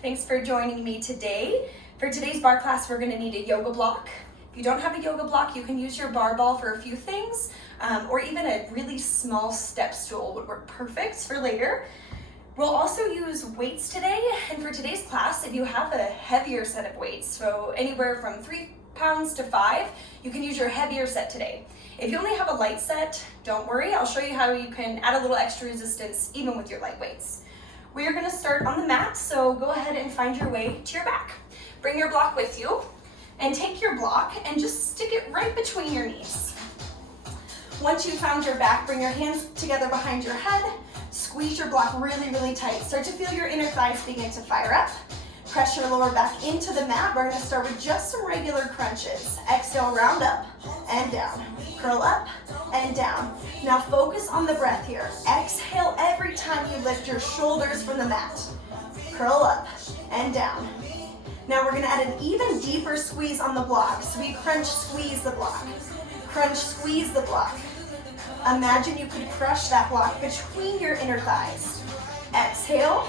Thanks for joining me today. For today's barre class, we're going to need a yoga block. If you don't have a yoga block, you can use your bar ball for a few things, or even a really small step stool would work perfect for later. We'll also use weights today, and for today's class, if you have a heavier set of weights, so anywhere from 3 pounds to 5, you can use your heavier set today. If you only have a light set, don't worry, I'll show you how you can add a little extra resistance even with your light weights. We are going to start on the mat, so go ahead and find your way to your back. Bring your block with you, and take your block and just stick it right between your knees. Once you've found your back, bring your hands together behind your head, squeeze your block really, really tight. Start to feel your inner thighs begin to fire up. Press your lower back into the mat. We're going to start with just some regular crunches. Exhale, round up and down. Curl up and down. Now focus on the breath here. Exhale every time you lift your shoulders from the mat. Curl up and down. Now we're going to add an even deeper squeeze on the block. So we crunch, squeeze the block. Crunch, squeeze the block. Imagine you could crush that block between your inner thighs. Exhale.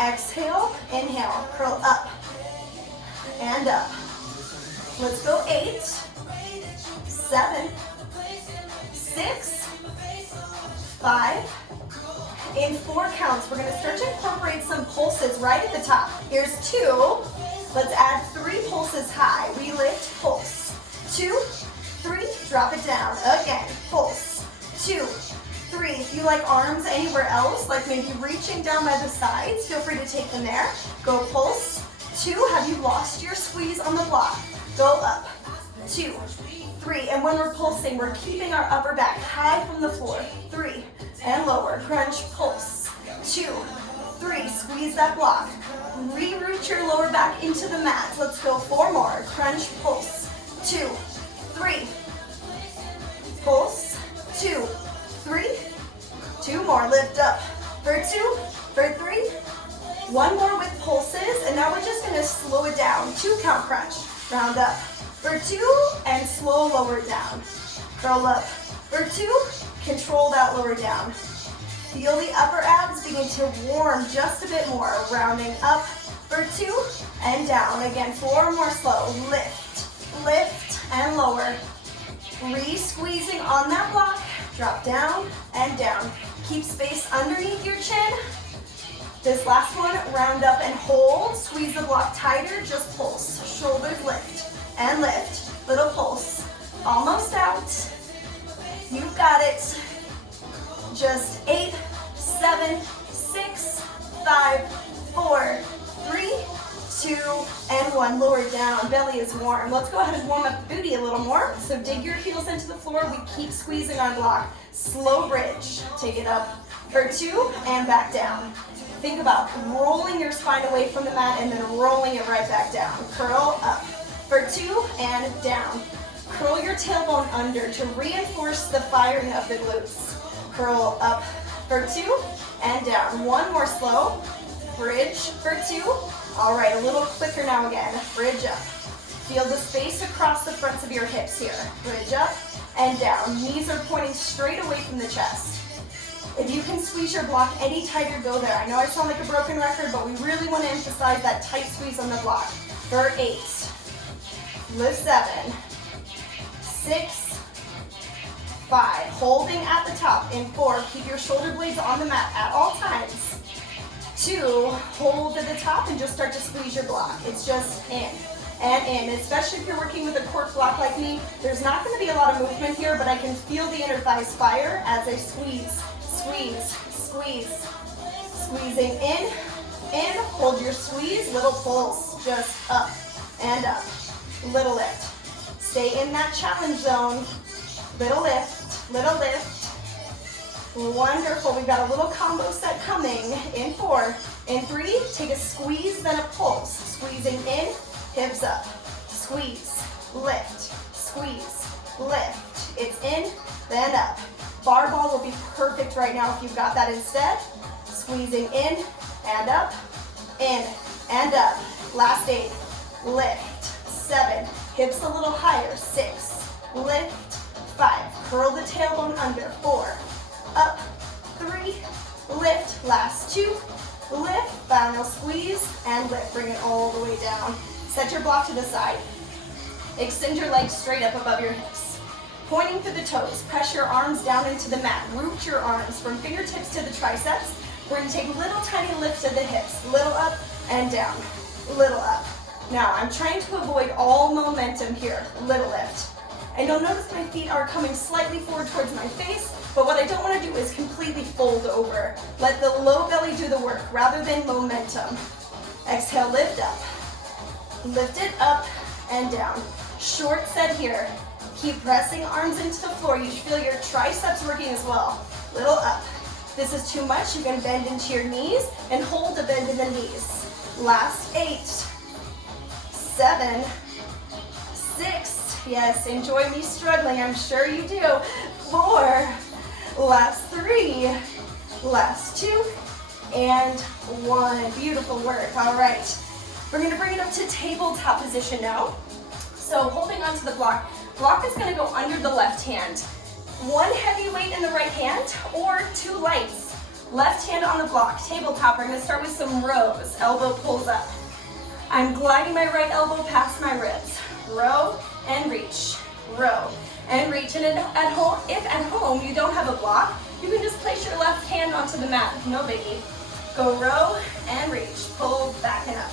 Exhale, inhale, curl up and up. Let's go 8, 7, 6, 5. In 4 counts, we're going to start to incorporate some pulses right at the top. Here's 2. Let's add 3 pulses high. We lift, pulse. 2, 3, drop it down. Again, pulse. 2, 3. If you like arms anywhere else, like maybe reaching down by the sides, feel free to take them there. Go pulse. 2. Have you lost your squeeze on the block? Go up. 2, 3. And when we're pulsing, we're keeping our upper back high from the floor. 3. And lower. Crunch, pulse. 2, 3. Squeeze that block. Reroute your lower back into the mat. Let's go 4 more. Crunch, pulse. 2, 3. Pulse. 2, 3. 2 more. Lift up. For 2, for 3. 1 more with pulses, and now we're just going to slow it down. 2 count crunch. Round up. For 2, and slow lower down. Curl up. For 2, control that lower down. Feel the upper abs begin to warm just a bit more. Rounding up. For 2, and down. Again, 4 more slow. Lift, lift, and lower. Re-squeezing on that block. Drop down and down. Keep space underneath your chin. This last one, round up and hold. Squeeze the block tighter, just pulse. Shoulders lift and lift. Little pulse. Almost out. You've got it. Just 8, 7, 6, 5, 4, 3, 2, and 1. Lower down. Belly is warm. Let's go ahead and warm up the booty a little more. So dig your heels into the floor. We keep squeezing our block. Slow bridge. Take it up for 2 and back down. Think about rolling your spine away from the mat and then rolling it right back down. Curl up for 2 and down. Curl your tailbone under to reinforce the firing of the glutes. Curl up for 2 and down. 1 more slow. Bridge for 2. All right, a little quicker now again. Bridge up. Feel the space across the fronts of your hips here. Bridge up and down. Knees are pointing straight away from the chest. If you can squeeze your block any tighter, go there. I know I sound like a broken record, but we really want to emphasize that tight squeeze on the block. For 8. Lift 7. 6. 5. Holding at the top. In 4. Keep your shoulder blades on the mat at all times. 2, hold at the top and just start to squeeze your block. It's just in and in, especially if you're working with a cork block like me. There's not going to be a lot of movement here, but I can feel the inner thighs fire as I squeeze, squeeze, squeeze. Squeezing in, hold your squeeze, little pulse, just up and up. Little lift. Stay in that challenge zone. Little lift, little lift. Wonderful. We've got a little combo set coming. In 4. In 3, take a squeeze, then a pulse. Squeezing in, hips up. Squeeze, lift, squeeze, lift. It's in, then up. Bar ball will be perfect right now if you've got that instead. Squeezing in and up, in and up. Last 8. Lift. 7. Hips a little higher. 6. Lift. 5. Curl the tailbone under. 4. Up, 3, lift, last 2, lift, final squeeze, and lift. Bring it all the way down. Set your block to the side. Extend your legs straight up above your hips. Pointing to the toes, press your arms down into the mat. Root your arms from fingertips to the triceps. We're gonna take little tiny lifts of the hips. Little up and down, little up. Now, I'm trying to avoid all momentum here. Little lift. And you'll notice my feet are coming slightly forward towards my face, but what I don't want to do is completely fold over. Let the low belly do the work rather than momentum. Exhale, lift up. Lift it up and down. Short set here. Keep pressing arms into the floor. You should feel your triceps working as well. Little up. If this is too much, you can bend into your knees and hold the bend in the knees. Last 8, 7, 6. Yes, enjoy me struggling, I'm sure you do. 4, last 3, last 2, and 1. Beautiful work, all right. We're gonna bring it up to tabletop position now. So holding onto the block. Block is gonna go under the left hand. One heavy weight in the right hand or 2 lights. Left hand on the block, tabletop. We're gonna start with some rows. Elbow pulls up. I'm gliding my right elbow past my ribs. Row and reach, row and reach. And at home, if at home you don't have a block, you can just place your left hand onto the mat, no biggie. Go row and reach, pull back and up.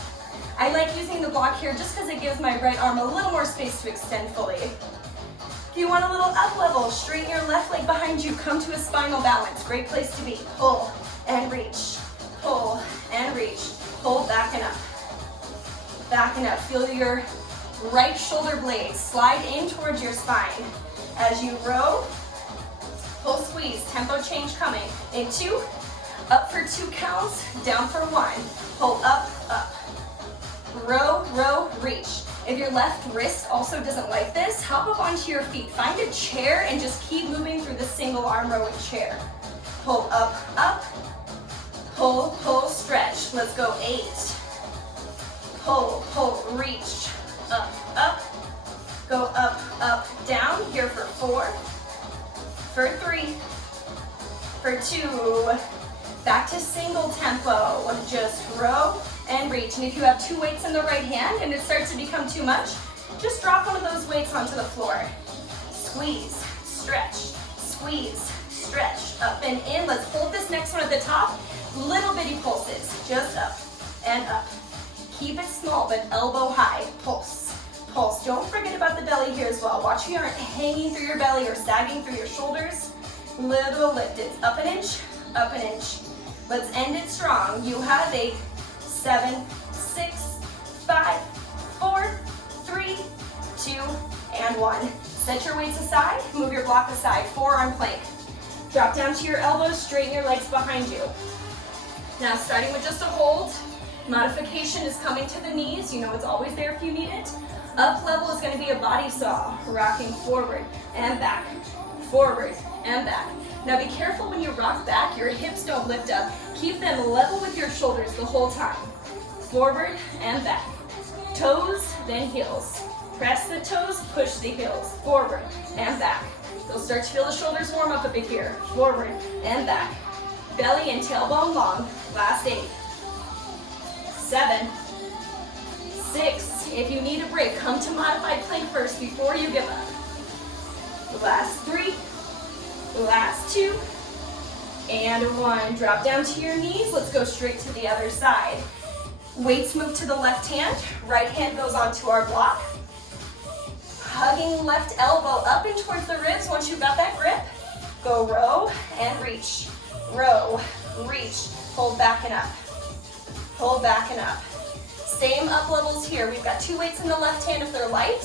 I like using the block here just because it gives my right arm a little more space to extend fully. If you want a little up level, straighten your left leg behind you, come to a spinal balance. Great place to be. Pull and reach, pull and reach, pull back and up. Back and up. Feel your right shoulder blades slide in towards your spine. As you row, pull, squeeze, tempo change coming. In 2, up for 2 counts, down for 1. Pull up, up. Row, row, reach. If your left wrist also doesn't like this, hop up onto your feet. Find a chair and just keep moving through the single arm rowing chair. Pull up, up. Pull, pull, stretch. Let's go 8. Pull, pull, reach. Up, up. Go up, up, down. Here for 4. For 3. For 2. Back to single tempo. Just row and reach. And if you have 2 weights in the right hand and it starts to become too much, just drop one of those weights onto the floor. Squeeze, stretch, squeeze, stretch, up and in. Let's hold this next one at the top. Little bitty pulses, just up and up. Keep it small, but elbow high. Pulse, pulse. Don't forget about the belly here as well. Watch you aren't hanging through your belly or sagging through your shoulders. Little lift. It's up an inch, up an inch. Let's end it strong. You have 8, 7, 6, 5, 4, 3, 2, and 1. Set your weights aside, move your block aside, forearm plank. Drop down to your elbows, straighten your legs behind you. Now starting with just a hold, modification is coming to the knees. You know it's always there if you need it. Up level is going to be a body saw, rocking forward and back, forward and back. Now be careful when you rock back, your hips don't lift up. Keep them level with your shoulders the whole time. Forward and back. Toes, then heels. Press the toes, push the heels. Forward and back. You'll start to feel the shoulders warm up a bit here. Forward and back. Belly and tailbone long. Last 8. 7. 6. If you need a break, come to modified plank first before you give up. Last 3. Last 2. And 1. Drop down to your knees. Let's go straight to the other side. Weights move to the left hand. Right hand goes onto our block. Hugging left elbow up and towards the ribs. Once you've got that grip, go row and reach. Row, reach. Hold back and up. Hold back and up. Same up levels here. We've got 2 weights in the left hand if they're light.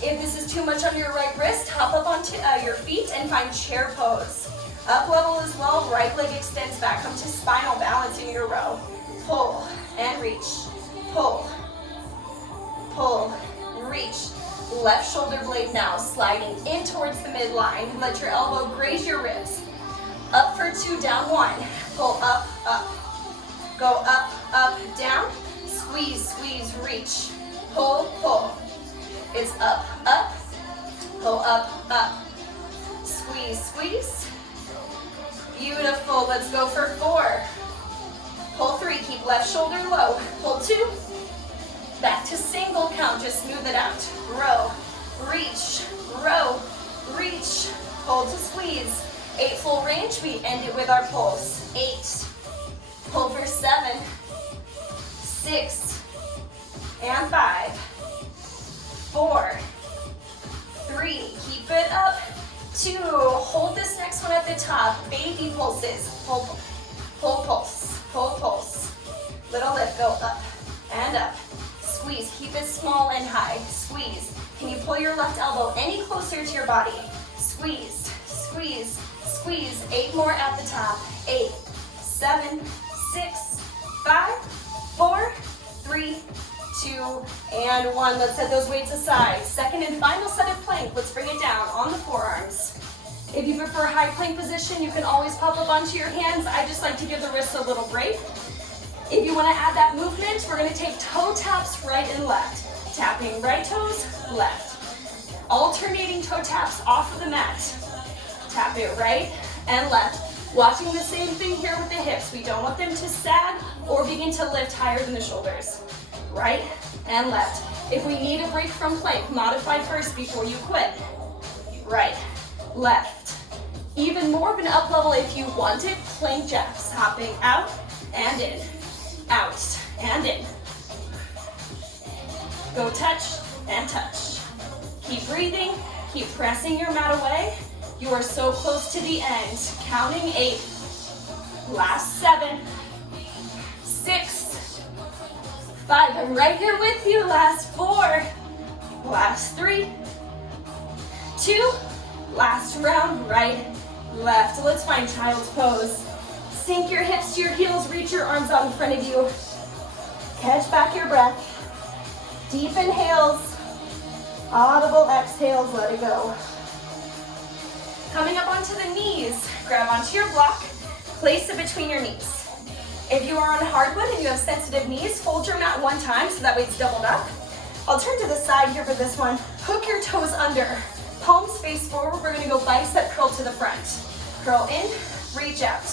If this is too much on your right wrist, hop up onto your feet and find chair pose. Up level as well, right leg extends back. Come to spinal balance in your row. Pull and reach. Pull, pull, reach. Left shoulder blade now sliding in towards the midline. Let your elbow graze your ribs. Up for 2, down 1. Pull up, up. Go up, up, down. Squeeze, squeeze, reach. Pull, pull. It's up, up. Pull up, up. Squeeze, squeeze. Beautiful. Let's go for 4. Pull 3, keep left shoulder low. Pull 2, back to single count, just smooth it out. Row, reach, hold to squeeze. 8 full range, we end it with our pulse. 8, pull for 7, 6, and 5, 4, 3, keep it up. 2, hold this next one at the top. Baby pulses, pull, pulse, pull, pulse. Little lift, go up and up. Squeeze, keep it small and high. Squeeze. Can you pull your left elbow any closer to your body? Squeeze, squeeze, squeeze. 8 more at the top. 8, 7, 6, 5, 4, 3, 2, and 1. Let's set those weights aside. Second and final set of plank. Let's bring it down on the forearms. If you prefer high plank position, you can always pop up onto your hands. I just like to give the wrists a little break. If you want to add that movement, we're going to take toe taps right and left. Tapping right toes, left. Alternating toe taps off of the mat. Tap it right and left. Watching the same thing here with the hips. We don't want them to sag or begin to lift higher than the shoulders. Right and left. If we need a break from plank, modify first before you quit. Right, left. Even more of an up level if you want it, plank jacks. Hopping out and in. Out and in. Go touch and touch. Keep breathing, keep pressing your mat away. You are so close to the end. Counting 8. Last 7, 6, 5. I'm right here with you. Last 4, last 3, 2. Last round, right, left. Let's find child's pose. Sink your hips to your heels, reach your arms out in front of you. Catch back your breath. Deep inhales, audible exhales, let it go. Coming up onto the knees, grab onto your block, place it between your knees. If you are on hardwood and you have sensitive knees, fold your mat one time so that way it's doubled up. I'll turn to the side here for this one. Hook your toes under. Palms face forward, we're gonna go bicep curl to the front. Curl in, reach out.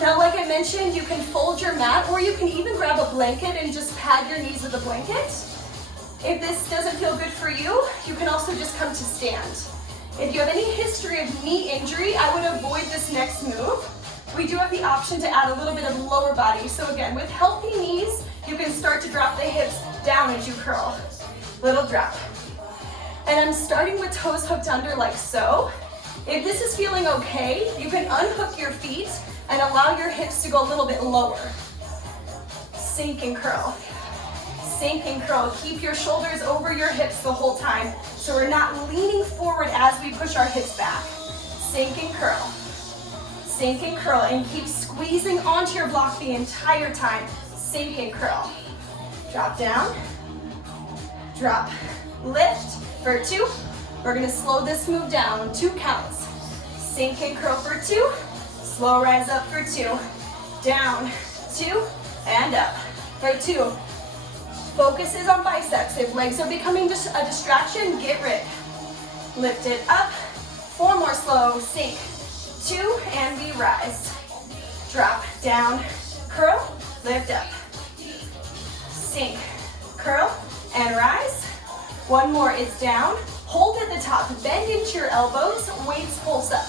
Now, like I mentioned, you can fold your mat or you can even grab a blanket and just pad your knees with a blanket. If this doesn't feel good for you, you can also just come to stand. If you have any history of knee injury, I would avoid this next move. We do have the option to add a little bit of lower body. So again, with healthy knees, you can start to drop the hips down as you curl. Little drop. And I'm starting with toes hooked under like so. If this is feeling okay, you can unhook your feet and allow your hips to go a little bit lower. Sink and curl. Sink and curl. Keep your shoulders over your hips the whole time so we're not leaning forward as we push our hips back. Sink and curl. Sink and curl, and keep squeezing onto your block the entire time. Sink and curl. Drop down. Drop. Lift for 2. We're gonna slow this move down. 2 counts. Sink and curl for 2. Slow rise up for 2. Down, 2, and up for 2. Focus is on biceps. If legs are becoming a distraction, get rid. Lift it up. 4 more slow. Sink. 2, and we rise. Drop, down, curl, lift up. Sink, curl, and rise. 1 more is down. Hold at the top. Bend into your elbows. Weights pulse up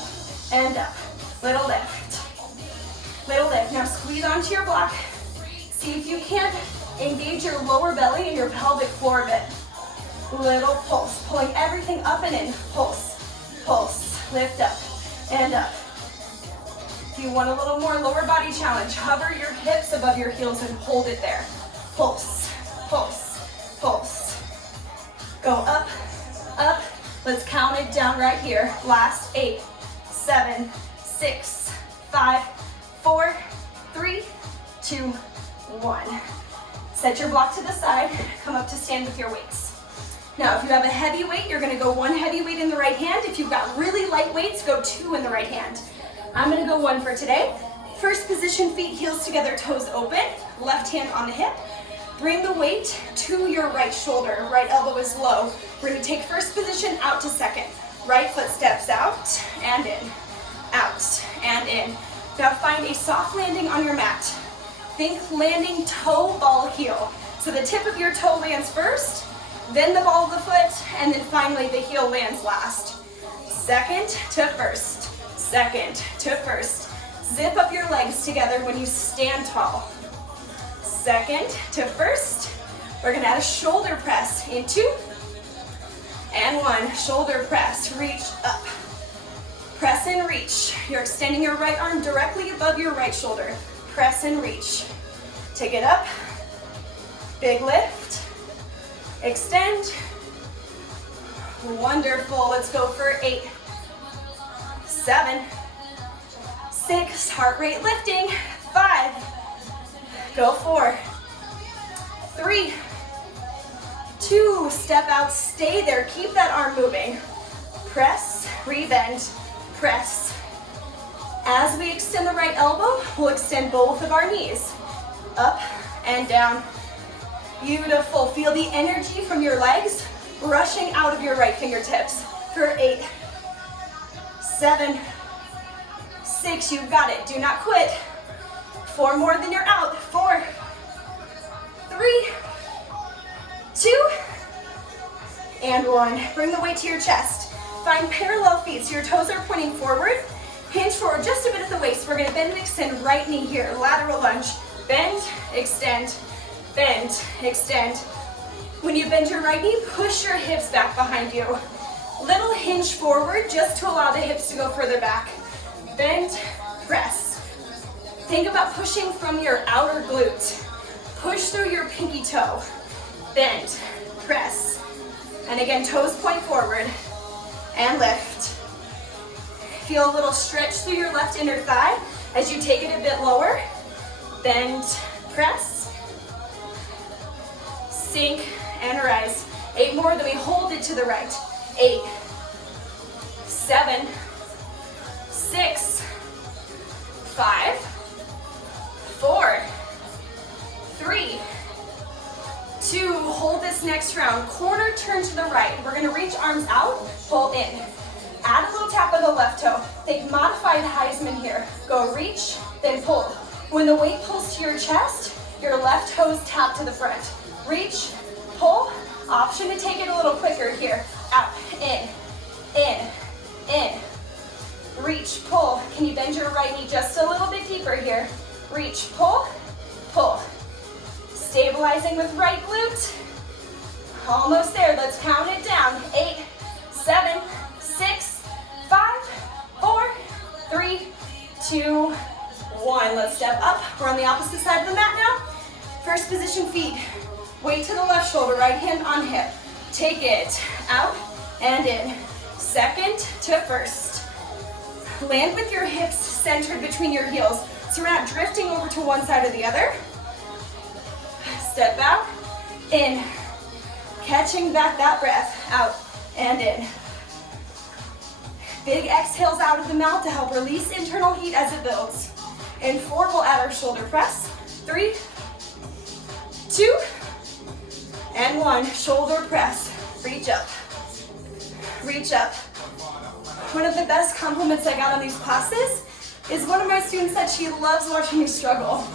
and up. Little lift. Little lift. Now squeeze onto your block. See if you can't engage your lower belly and your pelvic floor a bit. Little pulse. Pulling everything up and in. Pulse. Pulse. Lift up and up. If you want a little more lower body challenge, hover your hips above your heels and hold it there. Pulse. Pulse. Pulse. Go up. Up. Let's count it down right here. Last 8, 7, 6, 5, 4, 3, 2, 1. Set your block to the side. Come up to stand with your weights. Now, if you have a heavy weight, you're gonna go 1 heavy weight in the right hand. If you've got really light weights, go 2 in the right hand. I'm gonna go 1 for today. First position, feet, heels together, toes open. Left hand on the hip. Bring the weight to your right shoulder. Right elbow is low. We're gonna take first position out to second. Right foot steps out and in. Out and in. Now find a soft landing on your mat. Think landing toe, ball, heel. So the tip of your toe lands first, then the ball of the foot, and then finally the heel lands last. Second to first, second to first. Zip up your legs together when you stand tall. Second to first. We're gonna add a shoulder press in 2 and 1. Shoulder press, reach up. Press and reach. You're extending your right arm directly above your right shoulder. Press and reach. Take it up. Big lift. Extend. Wonderful. Let's go for 8, 7, 6. Heart rate lifting. 5. Go 4, 3, 2. Step out. Stay there. Keep that arm moving. Press. Rebend. Press. As we extend the right elbow, we'll extend both of our knees. Up and down. Beautiful. Feel the energy from your legs rushing out of your right fingertips. For 8, 7, 6. You've got it. Do not quit. 4 more, then you're out. 4, 3, 2, and 1. Bring the weight to your chest. Find parallel feet, so your toes are pointing forward. Hinge forward just a bit at the waist. We're gonna bend and extend right knee here. Lateral lunge. Bend, extend, bend, extend. When you bend your right knee, push your hips back behind you. Little hinge forward just to allow the hips to go further back. Bend, press. Think about pushing from your outer glute. Push through your pinky toe. Bend, press. And again, toes point forward. And lift. Feel a little stretch through your left inner thigh as you take it a bit lower. Bend, press. Sink and rise. 8 more, then we hold it to the right. 8, 7, 6, 5, 4, 3, 2. Hold this next round. Corner turn to the right. We're gonna reach arms out, pull in. Add a little tap of the left toe. Think modified Heisman here. Go reach, then pull. When the weight pulls to your chest, your left toes tap to the front. Reach, pull. Option to take it a little quicker here. Out, in, in, in. Reach, pull. Can you bend your right knee just a little bit deeper here? Reach, pull, pull. Stabilizing with right glute. Almost there. Let's count it down. 8, 7, 6, 5, 4, 3, 2, 1. Let's step up. We're on the opposite side of the mat now. First position, feet. Weight to the left shoulder, right hand on hip. Take it out and in. Second to first. Land with your hips centered between your heels, so we're not drifting over to one side or the other. Step out, in. Catching back that breath, out and in. Big exhales out of the mouth to help release internal heat as it builds. In 4, we'll add our shoulder press. 3, 2, and 1. Shoulder press. Reach up. Reach up. One of the best compliments I got on these classes is one of my students said she loves watching me struggle.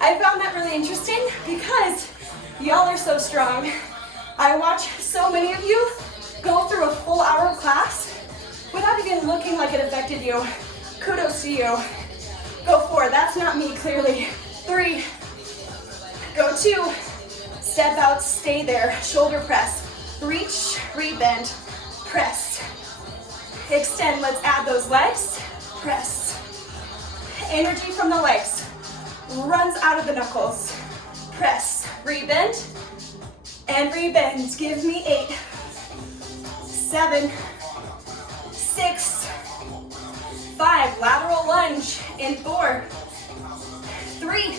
I found that really interesting because y'all are so strong. I watch so many of you go through a full hour of class without even looking like it affected you. Kudos to you. Go 4, that's not me clearly. 3, go 2, step out, stay there, shoulder press. Reach, rebend, press. Extend, let's add those legs, press. Energy from the legs runs out of the knuckles. Press, rebend, and rebend. Give me 8, 7, 6, 5. Lateral lunge in 4, 3,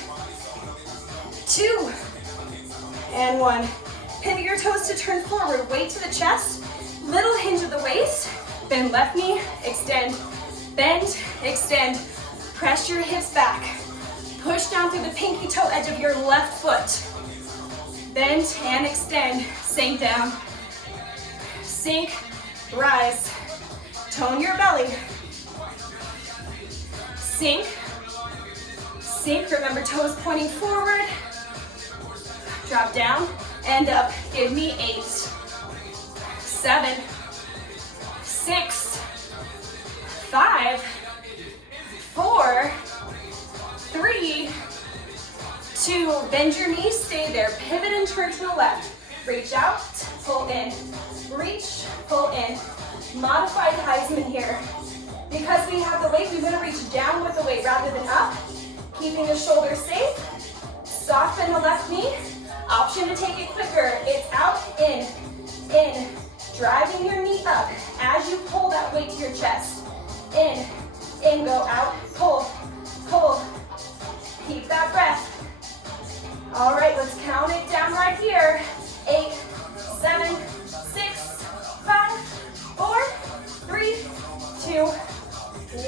2, and 1. Pivot your toes to turn forward. Weight to the chest. Little hinge of the waist. Bend left knee. Extend. Bend. Extend. Press your hips back. Push down through the pinky toe edge of your left foot. Bend and extend. Sink down. Sink. Rise. Tone your belly. Sink. Sink, remember toes pointing forward. Drop down and up. Give me 8, 7, 6, 5, 4, 3, 2. Bend your knees, stay there. Pivot and turn to the left. Reach out, pull in. Reach, pull in. Modified Heisman here. Because we have the weight, we want to reach down with the weight rather than up. Keeping the shoulders safe. Soften the left knee. Option to take it quicker. It's out, in. Driving your knee up as you pull that weight to your chest. In, go out, pull. Keep that breath. All right, let's count it down right here. 8, 7, 6, 5, 4, 3, 2,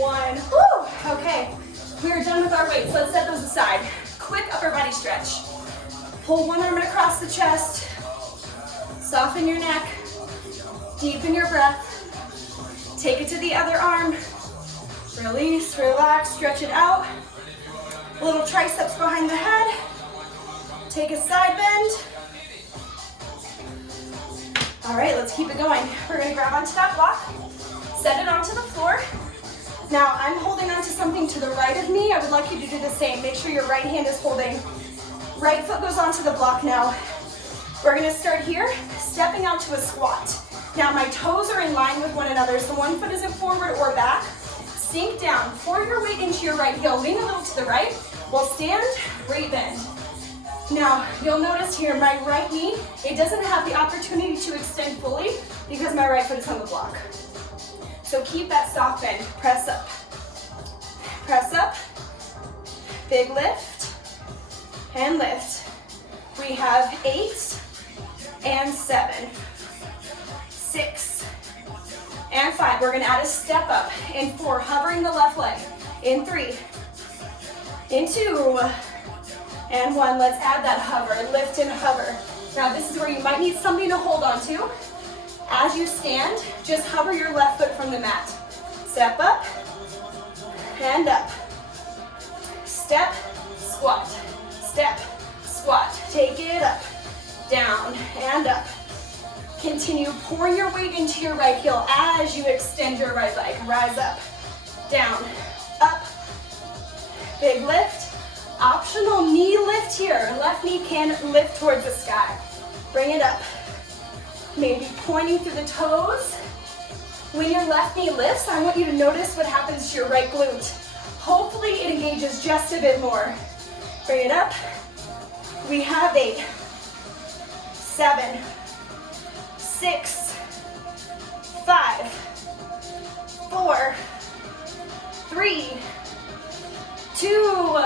1. Woo! Okay, we are done with our weights. Let's set those aside. Quick upper body stretch. Pull one arm across the chest. Soften your neck. Deepen your breath. Take it to the other arm. Release, relax, stretch it out. A little triceps behind the head. Take a side bend. All right, let's keep it going. We're gonna grab onto that block, set it onto the floor. Now, I'm holding onto something to the right of me. I would like you to do the same. Make sure your right hand is holding. Right foot goes onto the block now. We're gonna start here, stepping out to a squat. Now, my toes are in line with one another, so one foot isn't forward or back. Sink down, pour your weight into your right heel. Lean a little to the right. We'll stand, right bend. Now, you'll notice here, my right knee, it doesn't have the opportunity to extend fully because my right foot is on the block. So keep that soft bend. Press up. Press up. Big lift. And lift. We have 8 and 7. 6 and 5. We're gonna add a step up. In 4, hovering the left leg. In 3. In 2. And 1, let's add that hover, lift and hover. Now this is where you might need something to hold on to. As you stand, just hover your left foot from the mat. Step up, and up. Step, squat, step, squat. Take it up, down, and up. Continue pouring your weight into your right heel as you extend your right leg. Rise up, down, up. Big lift. Optional knee lift here. Left knee can lift towards the sky. Bring it up. Maybe pointing through the toes. When your left knee lifts, I want you to notice what happens to your right glute. Hopefully it engages just a bit more. Bring it up. We have 8, 7, 6, 5, 4, 3, 2,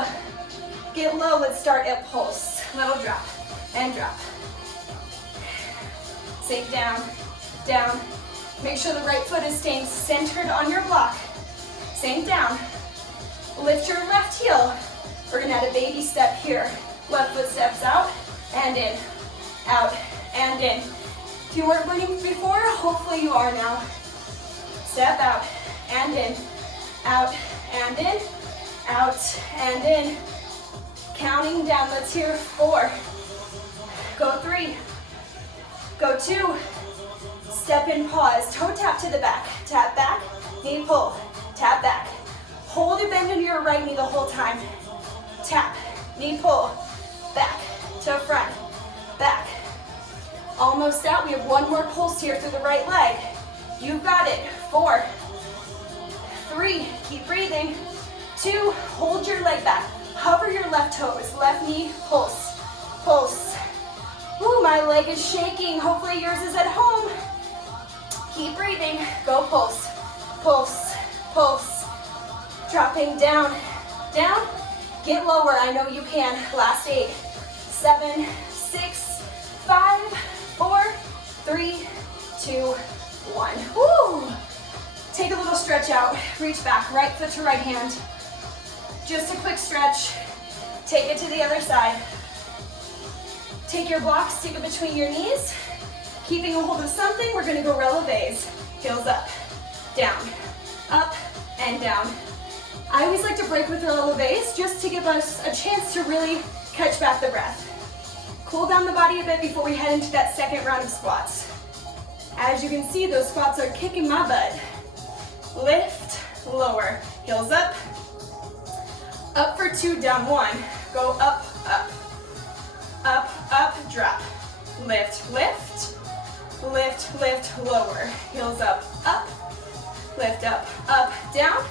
get low, let's start at pulse. Little drop, and drop. Sink down, down. Make sure the right foot is staying centered on your block. Sink down. Lift your left heel. We're gonna add a baby step here. Left foot steps out, and in, out, and in. If you weren't running before, hopefully you are now. Step out, and in, out, and in, out, and in. Counting down, let's hear 4. Go 3. Go 2. Step in, pause. Toe tap to the back. Tap back, knee pull. Tap back. Hold your bend into your right knee the whole time. Tap, knee pull. Back to front. Back. Almost out. We have one more pulse here through the right leg. You've got it. 4. 3. Keep breathing. 2. Hold your leg back. Hover your left toes, left knee, pulse, pulse. Ooh, my leg is shaking. Hopefully yours is at home. Keep breathing. Go pulse, pulse, pulse. Dropping down, down. Get lower, I know you can. Last 8, 7, 6, 5, 4, 3, 2, 1. Woo! Take a little stretch out. Reach back, right foot to right hand. Just a quick stretch. Take it to the other side. Take your block, stick it between your knees. Keeping a hold of something, we're gonna go relevés. Heels up, down, and down. I always like to break with the Relevé just to give us a chance to really catch back the breath. Cool down the body a bit before we head into that second round of squats. As you can see, those squats are kicking my butt. Lift, lower, heels up. Up for 2, down 1. Go up, up. Up, up, drop. Lift, lift. Lift, lift, lower. Heels up, up. Lift up, up, down.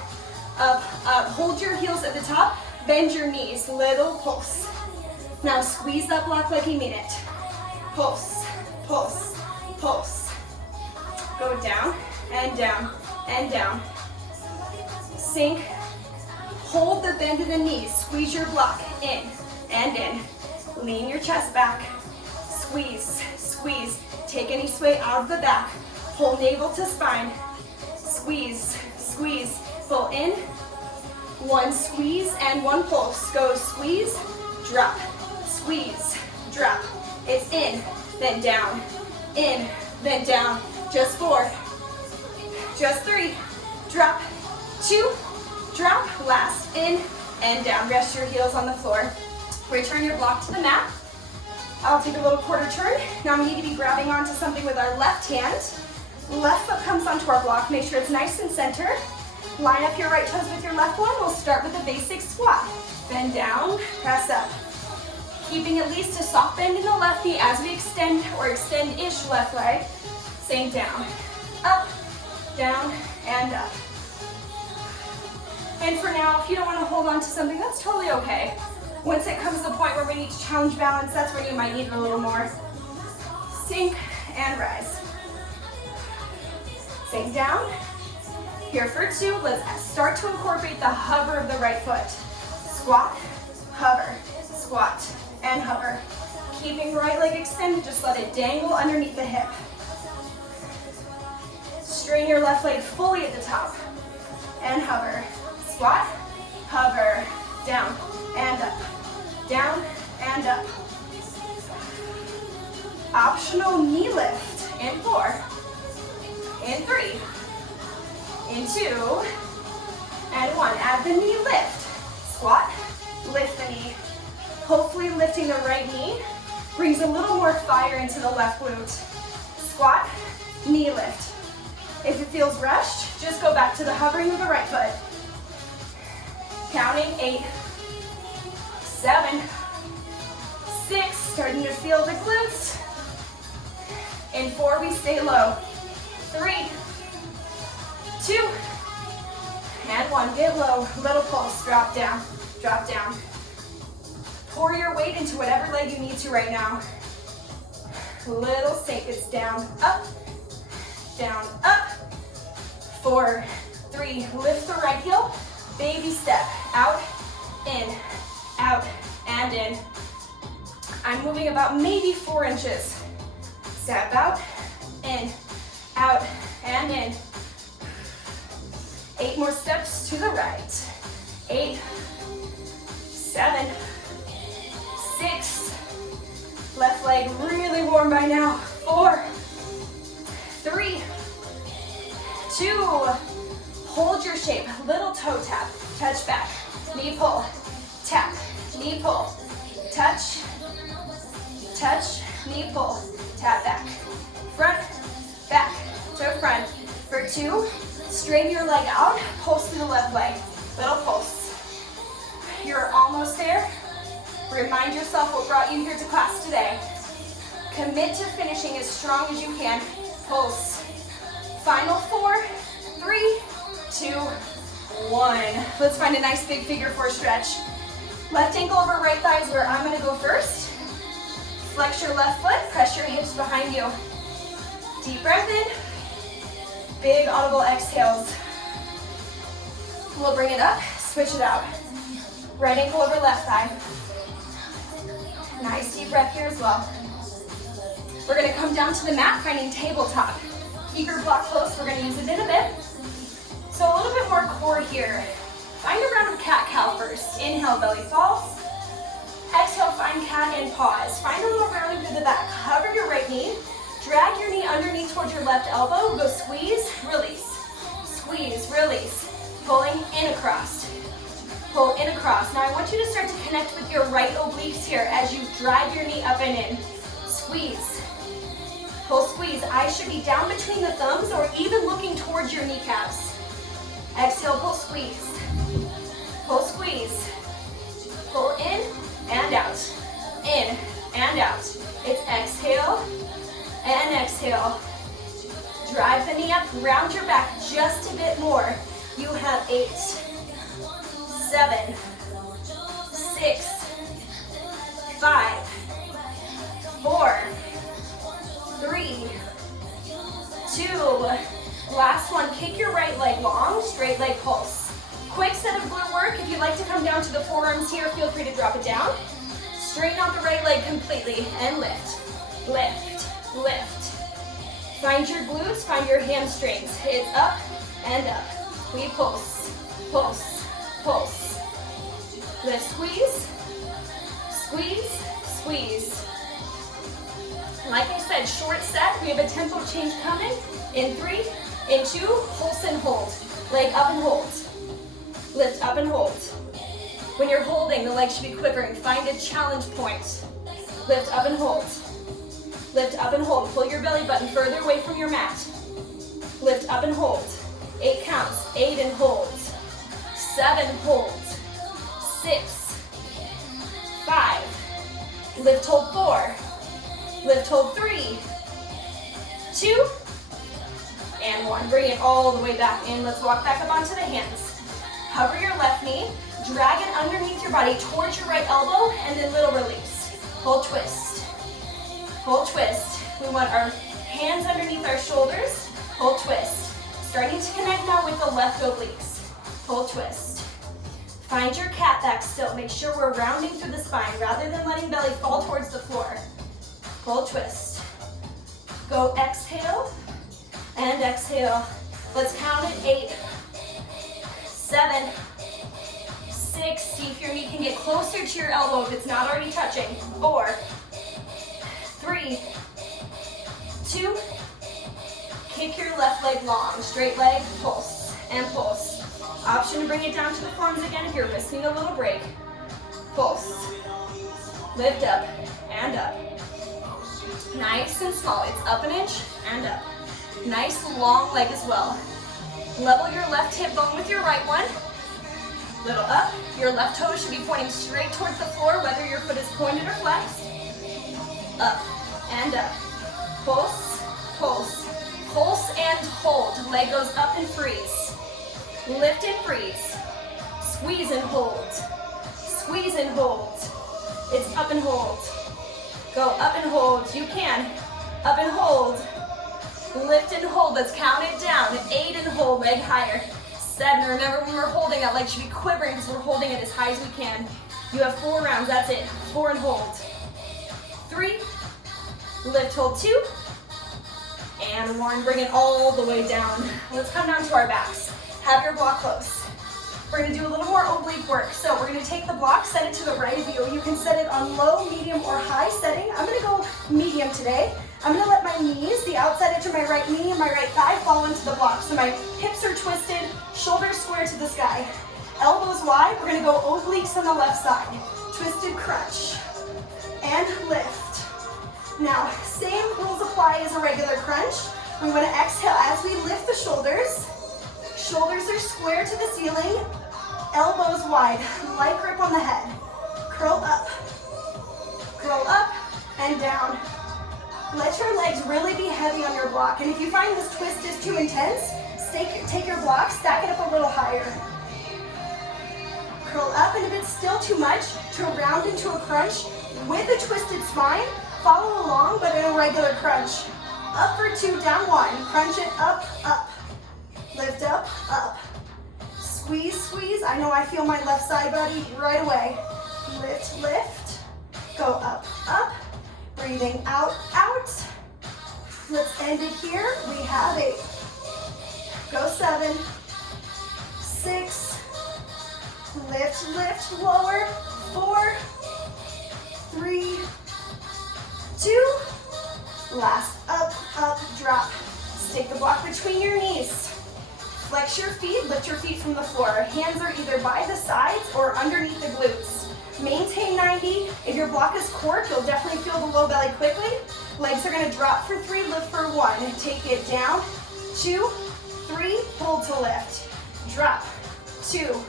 Up, up. Hold your heels at the top. Bend your knees. Little pulse. Now squeeze that block like you mean it. Pulse, pulse, pulse. Go down and down and down. Sink. Hold the bend of the knees. Squeeze your block in and in. Lean your chest back. Squeeze, squeeze. Take any sway out of the back. Pull navel to spine. Squeeze, squeeze. Pull in. 1 squeeze and 1 pulse. Go squeeze, drop, squeeze, drop. It's in, then down, in, then down. Just 4, just 3, drop, 2, drop, last, in and down. Rest your heels on the floor. Return your block to the mat. I'll take a little quarter turn. Now we need to be grabbing onto something with our left hand. Left foot comes onto our block. Make sure it's nice and centered. Line up your right toes with your left one. We'll start with a basic squat. Bend down, press up. Keeping at least a soft bend in the left knee as we extend or extend-ish left leg. Same down, up, down, and up. And for now, if you don't want to hold on to something, that's totally okay. Once it comes to the point where we need to challenge balance, that's when you might need it a little more. Sink and rise. Sink down. Here for 2, let's start to incorporate the hover of the right foot. Squat, hover, squat, and hover. Keeping right leg extended, just let it dangle underneath the hip. Strain your left leg fully at the top, and hover. Squat, hover, down, and up, down, and up. Optional knee lift in 4, in 3, in 2, and 1. Add the knee lift. Squat, lift the knee. Hopefully lifting the right knee brings a little more fire into the left glute. Squat, knee lift. If it feels rushed, just go back to the hovering of the right foot. Counting 8, 7, 6, starting to feel the glutes. In 4, we stay low. 3, 2, and 1. Get low, little pulse, drop down, drop down. Pour your weight into whatever leg you need to right now. Little sink, it's down, up, 4, 3, lift the right heel, baby step, out, and in. I'm moving about maybe 4 inches. Step out, in, out, and in. 8 more steps to the right. 8, 7, 6, left leg really warm by now. 4, 3, 2, hold your shape, little toe tap, touch back, knee pull, tap, knee pull, touch, touch, knee pull, tap back, front, back, to front. For 2, strain your leg out, pulse through the left leg, little pulse. You're almost there. Remind yourself what brought you here to class today. Commit to finishing as strong as you can. Pulse. Final 4, 3, 2, 1. Let's find a nice big figure 4 stretch. Left ankle over right thigh is where I'm gonna go first. Flex your left foot, press your hips behind you. Deep breath in. Big audible exhales. We'll bring it up, switch it out. Right ankle over left thigh. Nice deep breath here as well. We're gonna come down to the mat, finding tabletop. Keep your block close, we're gonna use it in a bit. So a little bit more core here. Find a round of cat-cow first. Inhale, belly falls. Exhale, find cat and pause. Find a little rounding through the back. Hover your right knee. Drag your knee underneath towards your left elbow. Go squeeze, release. Squeeze, release. Pulling in across. pull in across. Now I want you to start to connect with your right obliques here as you drive your knee up and in. Squeeze, pull, squeeze. Eyes should be down between the thumbs or even looking towards your kneecaps. Exhale, pull, squeeze. Pull, squeeze. Pull in and out. In and out. It's exhale and exhale. Drive the knee up, round your back just a bit more. You have 8, 7, 6, 5, 4, 3, 2. Last one, kick your right leg long, straight leg pulse. Quick set of glute work. If you'd like to come down to the forearms here, feel free to drop it down. Straighten out the right leg completely and lift, lift, lift. Find your glutes, find your hamstrings. It's up and up. We pulse, pulse, pulse. Lift, squeeze, squeeze, squeeze. Like I said, short set. We have a tempo change coming. In 3, in 2, pulse and hold. Leg up and hold. Lift up and hold. When you're holding, the leg should be quivering. Find a challenge point. Lift up and hold. Lift up and hold. Pull your belly button further away from your mat. Lift up and hold. 8 counts. 8 and hold. 7, hold. 6, 5. Lift, hold 4. Lift, hold 3, 2, and 1. Bring it all the way back in. Let's walk back up onto the hands. Hover your left knee. Drag it underneath your body towards your right elbow, and then little release. Pull, twist. Pull, twist. We want our hands underneath our shoulders. Pull, twist. Starting to connect now with the left obliques. Pull, twist. Find your cat back still. Make sure we're rounding through the spine rather than letting belly fall towards the floor. Pull, twist. Go exhale and exhale. Let's count it. 8, 7, 6. See if your knee can get closer to your elbow if it's not already touching. 4, 3, 2. Kick your left leg long. Straight leg, pulse and pulse. Option to bring it down to the forearms again if you're missing a little break. Pulse. Lift up and up. Nice and small. It's up an inch and up. Nice long leg as well. Level your left hip bone with your right one. Little up. Your left toe should be pointing straight towards the floor, whether your foot is pointed or flexed. Up and up. Pulse, pulse, pulse and hold. Leg goes up and freeze. Lift and freeze. Squeeze and hold. Squeeze and hold. It's up and hold. Go up and hold. You can. Up and hold. Lift and hold. Let's count it down. 8 and hold. Leg higher. 7. Remember when we're holding, that leg should be quivering because we're holding it as high as we can. You have 4 rounds. That's it. 4 and hold. 3. Lift, hold 2. And 1. Bring it all the way down. Let's come down to our backs. Have your block close. We're going to do a little more oblique work. So we're going to take the block, set it to the right of you. You can set it on low, medium, or high setting. I'm going to go medium today. I'm going to let my knees, the outside edge of my right knee and my right thigh, fall into the block. So my hips are twisted, shoulders square to the sky. Elbows wide. We're going to go obliques on the left side. Twisted crunch. And lift. Now, same rules apply as a regular crunch. We want to exhale as we lift the shoulders. Shoulders are square to the ceiling. Elbows wide. Light grip on the head. Curl up and down. Let your legs really be heavy on your block. And if you find this twist is too intense, take your block, stack it up a little higher. Curl up, and if it's still too much, to round into a crunch with a twisted spine, follow along, but in a regular crunch. Up for 2, down 1. Crunch it up, up. Lift up, up. Squeeze, squeeze. I know I feel my left side body right away. Lift, lift. Go up, up. Breathing out, out. Let's end it here. We have 8. Go 7, 6. Lift, lift, lower. 4, 3, 2. Last, up, up, drop. Stick the block between your knees. Flex your feet, lift your feet from the floor. Hands are either by the sides or underneath the glutes. Maintain 90. If your block is cork, you'll definitely feel the low belly quickly. Legs are gonna drop for 3, lift for 1. Take it down, 2, 3, hold to lift. Drop, 2,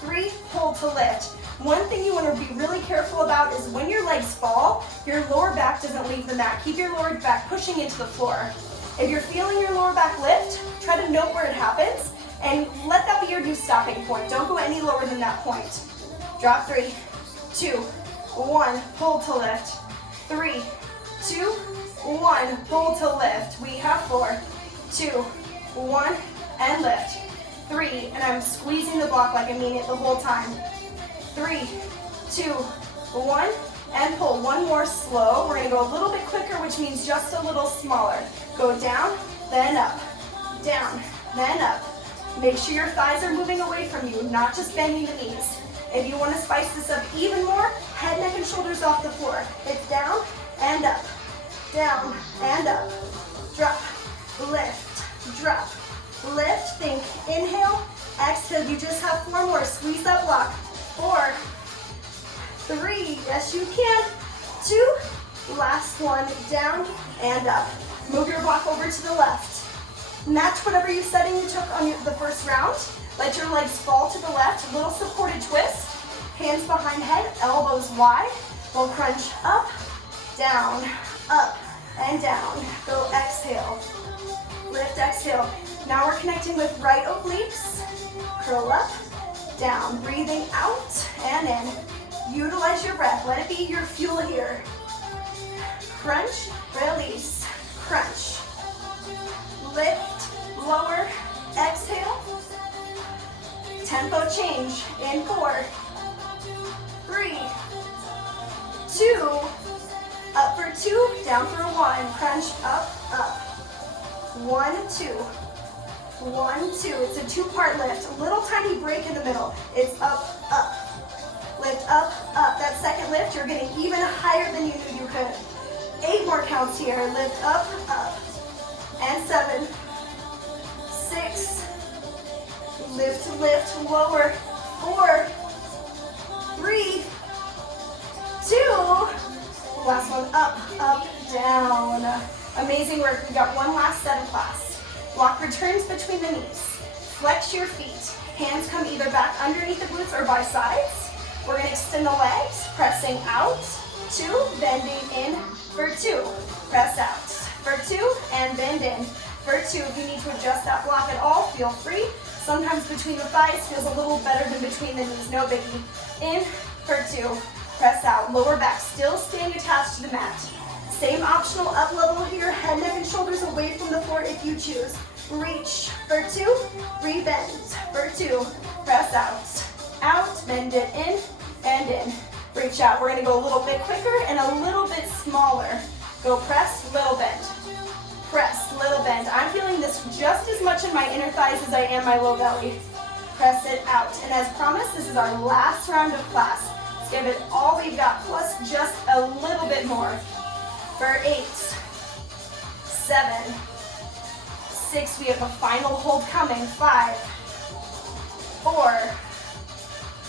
3, hold to lift. One thing you wanna be really careful about is when your legs fall, your lower back doesn't leave the mat. Keep your lower back pushing into the floor. If you're feeling your lower back lift, try to note where it happens and let that be your new stopping point. Don't go any lower than that point. Drop 3, 2, 1, hold to lift. 3, 2, 1, hold to lift. We have 4, 2, 1, and lift. 3, and I'm squeezing the block like I mean it the whole time. 3, 2, 1, and pull. One more slow. We're gonna go a little bit quicker, which means just a little smaller. Go down, then up, down, then up. Make sure your thighs are moving away from you, not just bending the knees. If you want to spice this up even more, head, neck, and shoulders off the floor. It's down and up, down and up. Drop, lift, drop, lift. Think, inhale, exhale. You just have 4 more. Squeeze that block. 4, 3, yes you can. 2, last one, down and up. Move your block over to the left. Match whatever you setting you took on the first round. Let your legs fall to the left, little supported twist. Hands behind head, elbows wide. We'll crunch up, and down. Go exhale, lift, exhale. Now we're connecting with right obliques. Curl up, down, breathing out and in. Utilize your breath, let it be your fuel here. Crunch, release, crunch. Lift, lower, exhale. Tempo change in 4, 3, 2, up for 2, down for 1. Crunch up, up. 1, 2. 1, 2. It's a 2-part lift. A little tiny break in the middle. It's up, up. Lift up, up. That second lift, you're getting even higher than you knew you could. 8 more counts here. Lift up, up. And 7, 6. Lift, lift, lower. 4, 3, 2. Last one, up, up, down. Amazing work. We got one last set of class. Block returns between the knees. Flex your feet. Hands come either back underneath the glutes or by sides. We're going to extend the legs, pressing out, 2, bending in for 2. Press out for 2 and bend in for 2. If you need to adjust that block at all, feel free. Sometimes between the thighs feels a little better than between the knees, no biggie. In for 2, press out. Lower back still staying attached to the mat. Same optional up level here, head, neck, and shoulders away from the floor if you choose. Reach for 2, rebend for 2, press out, bend it in, and in. Reach out. We're gonna go a little bit quicker and a little bit smaller. Go press, little bend. Press, little bend. I'm feeling this just as much in my inner thighs as I am my low belly. Press it out. And as promised, this is our last round of class. Let's give it all we've got, plus just a little bit more. For 8, 7, 6, we have a final hold coming. 5, 4,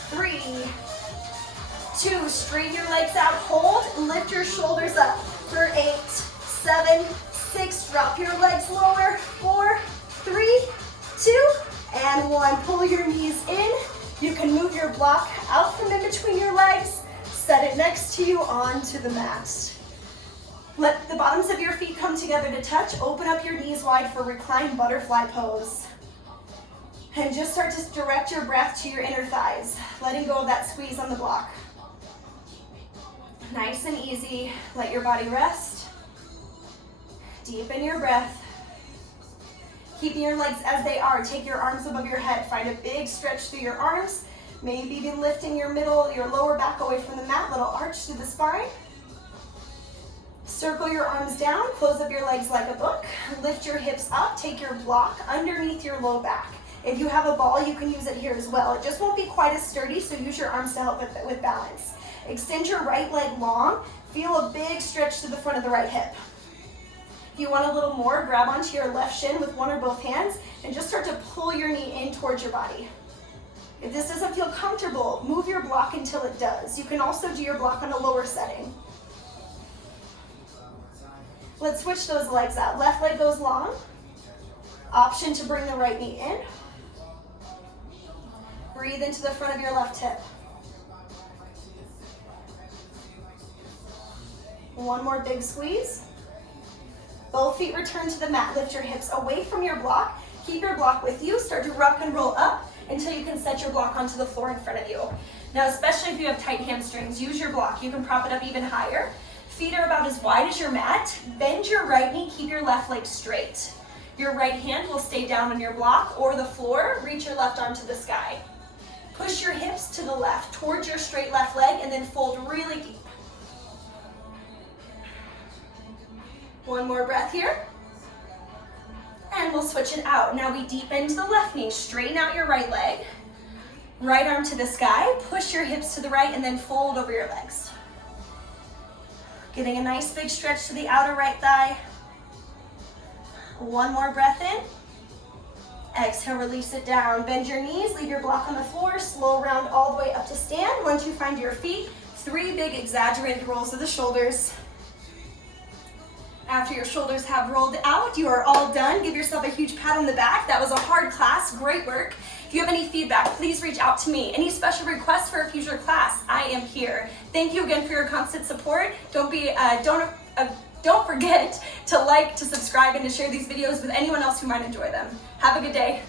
3, 2, straighten your legs out, hold, lift your shoulders up. For 8, 7, 6, drop your legs lower. 4, 3, 2, and 1. Pull your knees in. You can move your block out from in between your legs. Set it next to you onto the mat. Let the bottoms of your feet come together to touch. Open up your knees wide for reclined butterfly pose. And just start to direct your breath to your inner thighs, letting go of that squeeze on the block. Nice and easy. Let your body rest. Deepen your breath. Keeping your legs as they are. Take your arms above your head. Find a big stretch through your arms. Maybe even lifting your lower back away from the mat. Little arch through the spine. Circle your arms down, close up your legs like a book, lift your hips up, take your block underneath your low back. If you have a ball, you can use it here as well. It just won't be quite as sturdy, so use your arms to help with balance. Extend your right leg long, feel a big stretch to the front of the right hip. If you want a little more, grab onto your left shin with one or both hands and just start to pull your knee in towards your body. If this doesn't feel comfortable, move your block until it does. You can also do your block on a lower setting. Let's switch those legs out. Left leg goes long. Option to bring the right knee in. Breathe into the front of your left hip. One more big squeeze. Both feet return to the mat. Lift your hips away from your block. Keep your block with you. Start to rock and roll up until you can set your block onto the floor in front of you. Now, especially if you have tight hamstrings, use your block. You can prop it up even higher. Feet are about as wide as your mat. Bend your right knee, keep your left leg straight. Your right hand will stay down on your block or the floor. Reach your left arm to the sky. Push your hips to the left towards your straight left leg and then fold really deep. One more breath here. And we'll switch it out. Now we deepen to the left knee. Straighten out your right leg. Right arm to the sky. Push your hips to the right and then fold over your legs. Getting a nice big stretch to the outer right thigh. One more breath in. Exhale, release it down. Bend your knees, leave your block on the floor. Slow round all the way up to stand. Once you find your feet, 3 big exaggerated rolls of the shoulders. After your shoulders have rolled out, you are all done. Give yourself a huge pat on the back. That was a hard class, great work. If you have any feedback, please reach out to me. Any special requests for a future class, I am here. Thank you again for your constant support. Don't forget to like, to subscribe, and to share these videos with anyone else who might enjoy them. Have a good day.